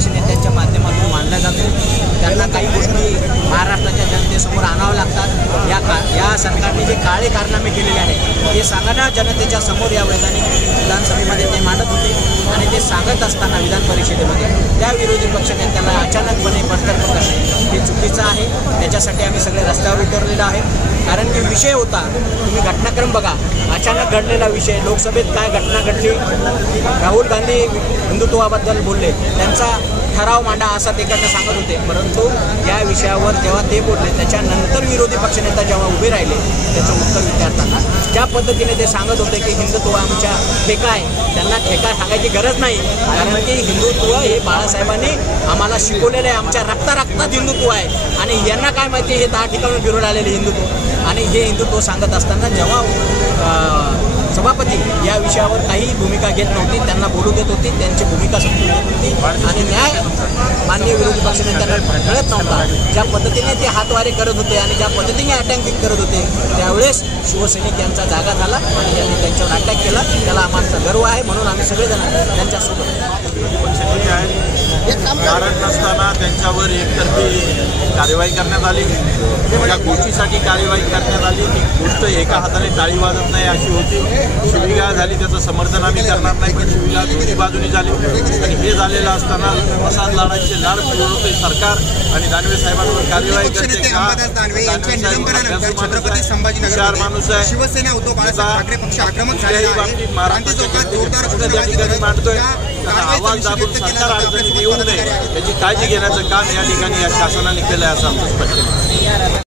पक्ष नेत्यांच्या माध्यमातून मांडल्या जातो। त्यांना काही गोष्टी महाराष्ट्राच्या जनतेसमोर आणाव्या लागतात। या सरकारने जे काळे कारनामे केलेले आहेत ते सांगणं जनतेच्या समोर या विधानसभेमध्ये ते मांडत होते आणि ते सांगत असताना विधान परिषदेमध्ये त्या विरोधी पक्ष नेत्याला अचानकपणे बडतर्फ करणे हे चुकीचं आहे। त्याच्यासाठी आम्ही सगळे रस्त्यावर उतरलेलो आहे। कारण की विषय होता, तुम्ही घटनाक्रम बघा, अचानक घडलेला विषय। लोकसभेत काय घटना घडली, राहुल गांधी हिंदुत्वाबद्दल बोलले, त्यांचा ठराव मांडा असं ते सांगत होते, परंतु या विषयावर जेव्हा ते बोलले त्याच्यानंतर विरोधी पक्षनेता जेव्हा उभे राहिले त्याचं उत्तर विचारताना ज्या पद्धतीने ते सांगत होते की हिंदुत्व आमच्या ठेका आहे, त्यांना ठेका सांगायची गरज नाही। कारण की हिंदुत्व हे बाळासाहेबांनी आम्हाला शिकवलेलं आहे, आमच्या रक्तात हिंदुत्व आहे आणि यांना काय माहिती हे 10 ठिकाणून फिरून आलेले हिंदुत्व। आणि हे हिंदुत्व सांगत असताना जेव्हा सभापती या विषयावर काही भूमिका घेत नव्हती, त्यांना बोलू देत होती, त्यांची भूमिका समजून घेत होती आणि न्याय माननीय विरोधी पक्षनेत्यांना कळत नव्हता। ज्या पद्धतीने ते हातवारे करत होते आणि ज्या पद्धतीने अटॅकिंग करत होते त्यावेळेस शिवसैनिक यांचा जागा झाला आणि त्यांनी त्यांच्यावर अटॅक केला। त्याला आम्हाला गर्व आहे, म्हणून आम्ही सगळेजण त्यांच्यासोबत कारण नसताना त्यांच्यावर एकतर्फी कारवाई करण्यात आली। त्या गोष्टीसाठी कारवाई करण्यात आली ती गोष्ट एका हाताने टाळी वाजत नाही अशी होती। शिवीगाळ झाली, त्याचं समर्थन आम्ही करणार नाही, पण शिवीगाळ दोन्ही बाजूनी झाली आणि हे झालेलं असताना प्रसाद लाडांचे लाड पुरवते सरकार आणि दानवे साहेबांवर कारवाई करते का? छत्रपती संभाजीनगर माणूस आहे, शिवसेना उद्धव बाळासाहेब ठाकरे पक्ष आक्रमक झालेला आहे। महाराष्ट्राच्या ठिकाणी मांडतोय, त्यांना आवाज दाबून सरकार अडचणीत येऊ नये याची काळजी घेण्याचं काम या ठिकाणी या शासनाने केलं आहे असं आमचं स्पष्ट आहे।